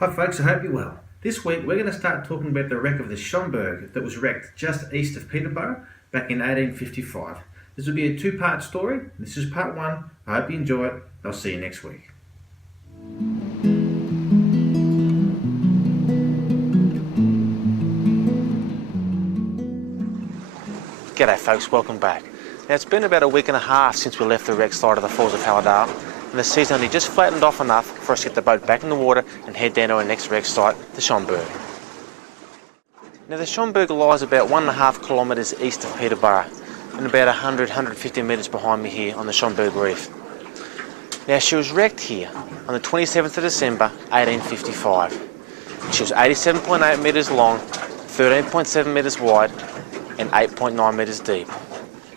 Hi folks, I hope you're well. This week we're going to start talking about the wreck of the Schomberg that was wrecked just east of Peterborough back in 1855. This will be a two-part story. This is part one. I hope you enjoy it. I'll see you next week. G'day folks, welcome back. Now it's been about a week and a half since we left the wreck side of the Falls of Halladale, and the sea's only just flattened off enough for us to get the boat back in the water and head down to our next wreck site, the Schomberg. Now the Schomberg lies about 1.5 kilometres east of Peterborough and about 150 metres behind me here on the Schomberg Reef. Now she was wrecked here on the 27th of December 1855. She was 87.8 metres long, 13.7 metres wide and 8.9 metres deep.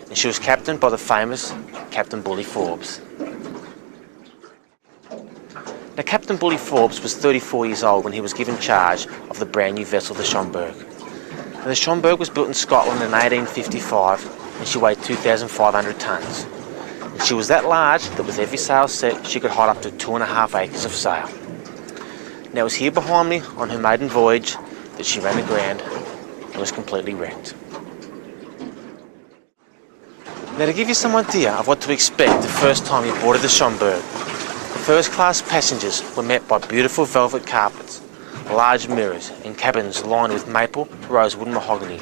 And she was captained by the famous Captain Bully Forbes. Now Captain Bully Forbes was 34 years old when he was given charge of the brand new vessel, the Schomberg. Now, the Schomberg was built in Scotland in 1855 and she weighed 2,500 tonnes. And she was that large that with every sail set she could hold up to 2.5 acres of sail. Now it was here behind me on her maiden voyage that she ran aground and was completely wrecked. Now to give you some idea of what to expect the first time you boarded the Schomberg, first-class passengers were met by beautiful velvet carpets, large mirrors and cabins lined with maple, rosewood and mahogany.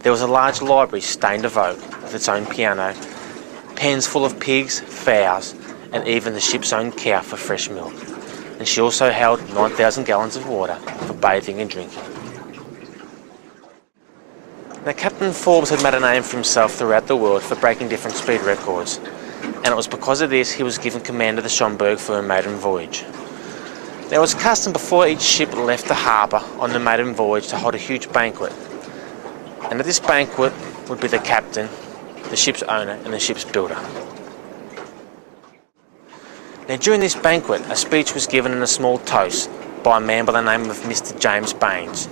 There was a large library stained of oak with its own piano, pens full of pigs, fowls and even the ship's own cow for fresh milk. And she also held 9,000 gallons of water for bathing and drinking. Now Captain Forbes had made a name for himself throughout the world for breaking different speed records, and it was because of this he was given command of the Schomberg for her maiden voyage. Now it was custom before each ship left the harbour on the maiden voyage to hold a huge banquet, and at this banquet would be the captain, the ship's owner and the ship's builder. Now during this banquet a speech was given in a small toast by a man by the name of Mr. James Baines,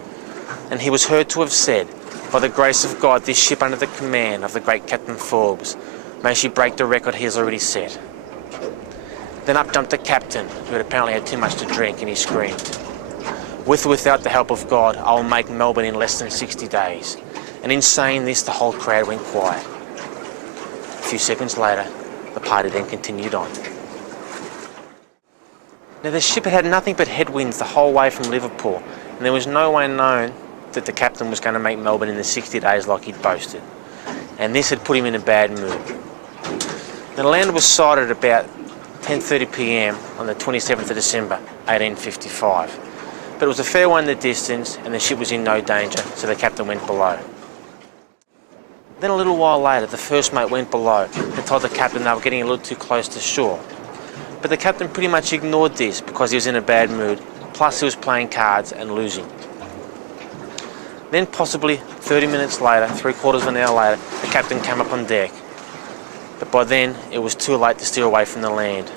and he was heard to have said, "By the grace of God, this ship under the command of the great Captain Forbes, may she break the record he has already set." Then up jumped the captain, who had apparently had too much to drink, and he screamed, "With or without the help of God, I will make Melbourne in less than 60 days. And in saying this, the whole crowd went quiet. A few seconds later, the party then continued on. Now the ship had had nothing but headwinds the whole way from Liverpool, and there was no way known that the captain was going to make Melbourne in the 60 days like he'd boasted. And this had put him in a bad mood. The land was sighted about 10:30 p.m. on the 27th of December 1855. But it was a fair way in the distance and the ship was in no danger, so the captain went below. Then a little while later the first mate went below and told the captain they were getting a little too close to shore. But the captain pretty much ignored this because he was in a bad mood, plus he was playing cards and losing. Then possibly 30 minutes later, 3/4 of an hour later, the captain came up on deck. But by then it was too late to steer away from the land.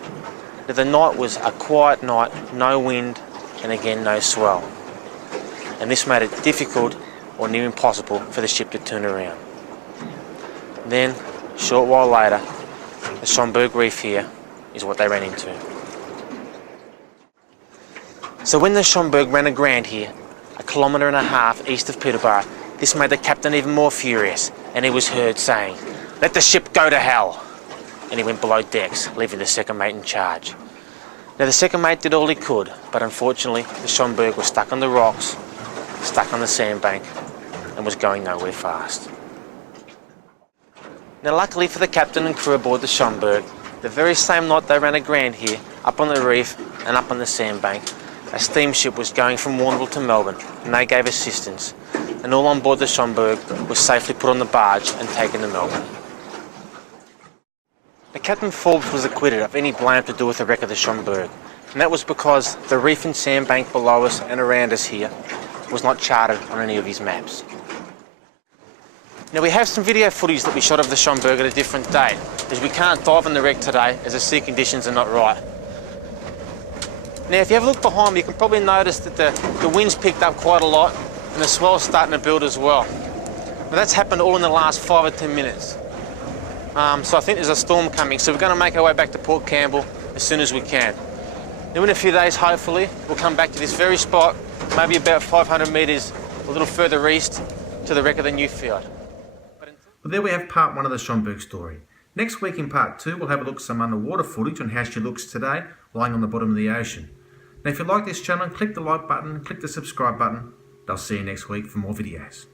Now, the night was a quiet night, no wind and again no swell. And this made it difficult or near impossible for the ship to turn around. Then, a short while later, the Schomberg Reef here is what they ran into. So when the Schomberg ran aground here, 1.5 kilometres east of Peterborough, this made the captain even more furious, and he was heard saying, "Let the ship go to hell!" And he went below decks, leaving the second mate in charge. Now the second mate did all he could, but unfortunately the Schomberg was stuck on the rocks, stuck on the sandbank, and was going nowhere fast. Now luckily for the captain and crew aboard the Schomberg, the very same night they ran aground here, up on the reef and up on the sandbank, a steamship was going from Warrnambool to Melbourne, and they gave assistance, and all on board the Schomberg was safely put on the barge and taken to Melbourne. Now, Captain Forbes was acquitted of any blame to do with the wreck of the Schomberg, and that was because the reef and sandbank below us and around us here was not charted on any of his maps. Now we have some video footage that we shot of the Schomberg at a different date, as we can't dive in the wreck today as the sea conditions are not right. Now if you have a look behind me, you can probably notice that the wind's picked up quite a lot and the swell's starting to build as well. Now that's happened all in the last 5 or 10 minutes. So I think there's a storm coming, so we're going to make our way back to Port Campbell as soon as we can. Then in a few days, hopefully, we'll come back to this very spot, maybe about 500 metres a little further east to the wreck of the new field. Well, there we have part 1 of the Schomberg story. Next week in part 2, we'll have a look at some underwater footage on how she looks today, lying on the bottom of the ocean. Now if you like this channel, click the like button, click the subscribe button. I'll see you next week for more videos.